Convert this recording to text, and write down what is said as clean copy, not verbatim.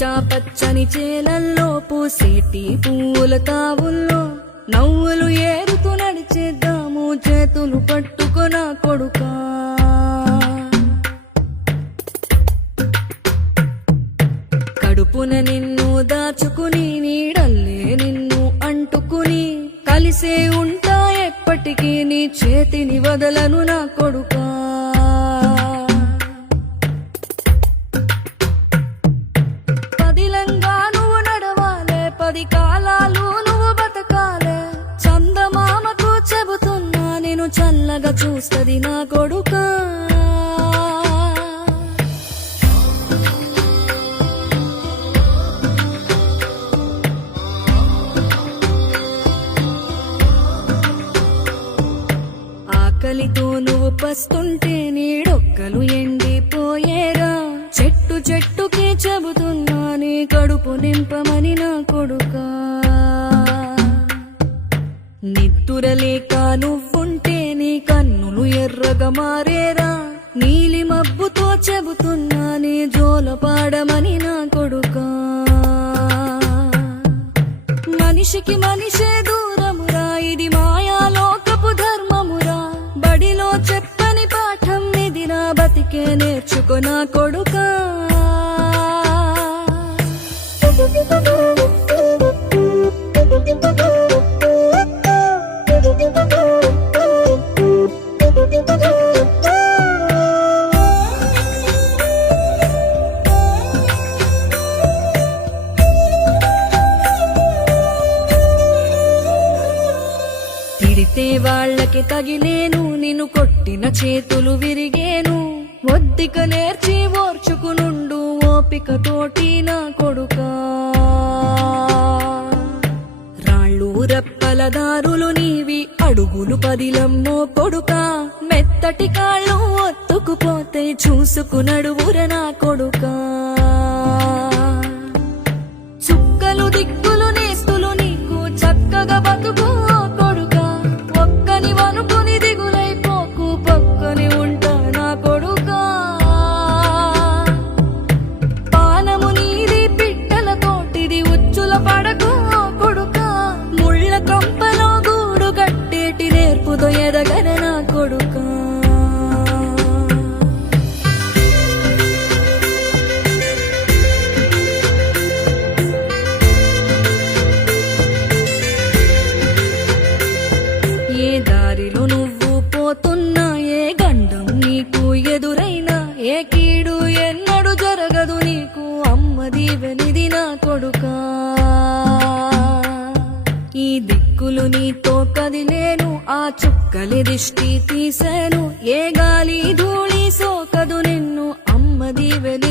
పచ్చా పచ్చని చేలల్లో పూసేటి పూల తావుల్లో నవ్వులు ఏరుతూ నడిచేద్దాము చేతులు పట్టుకొన కొడుకా. కడుపున నిన్ను దాచుకుని నీడల్లే నిన్ను అంటుకుని కలిసే ఉంటా ఎప్పటికీ నీ చేతిని వదలను నా కొడుకా. పదిలంగా నువ్వు నడవాలే, 10 కాలాలు నువ్వు బతకాలే. చందమామకు చెబుతున్నా నేను చల్లగా చూస్తది నా కొడుకా. ఆకలితో నువ్వు పస్తుంటే నీడొక్కలు ఎండిపోయేరా. చెట్టు చెట్టుకి చెబుతున్నా నీ కడుపు నింపమని నా కొడుకా. నిద్దురలేక నువ్వుంటే నీ కన్నులు ఎర్రగా మారేరా. నీలి మబ్బుతో చెబుతున్నా నీ జోల పాడమని నా కొడుకా. మనిషికి మనిషే దూరమురా, ఇది మాయాలోకపు ధర్మమురా. బడిలో చెప్పని పాఠం ఇది నా బతికే నేర్చుకో నా కొడుకా. తిడితే వాళ్ళకి తగిలేను, నిన్ను కొట్టిన చేతులు విరిగేను. ఒద్దిక నేర్చి ఓర్చుకునుండు ఓపిక తోటి నా కొడుకా. రాళ్ళు రప్పల దారులు నీవి, అడుగులు పదిలమ్మో కొడుకా. మెత్తటి కాళ్ళు ఒత్తుకుపోతే చూసుకునడువుర నా కొడుకా. చుక్కలు దిక్కులు నేస్తులు నీకు చక్కగా బతుకు కొడుకా. ఒక్కని వనుకుని దిగులైపోకు, పక్కని ఉంటా నా కొడుకా. పానము నీది పిట్టల తోటిది, ఉచ్చుల పడకు కొడుకా. ముళ్ళ కంపలో గూడు కట్టేటి నేర్పుతో ఎదగన నా కొడుకా. ఏ దారిలో నువ్వు పోతున్నా, ఏ గండం నీకు ఎదురైనా, ఏ కీడు ఎన్నడు జరగదు నీకు అమ్మ దీవెనిది నా కొడుకా. ఈ దిక్కులు నీతో కదిలేను, ఆ చుక్కలి దిష్టి తీశాను. ఏ గాలి ధూళి సోకదు నిన్ను అమ్మ దీవెని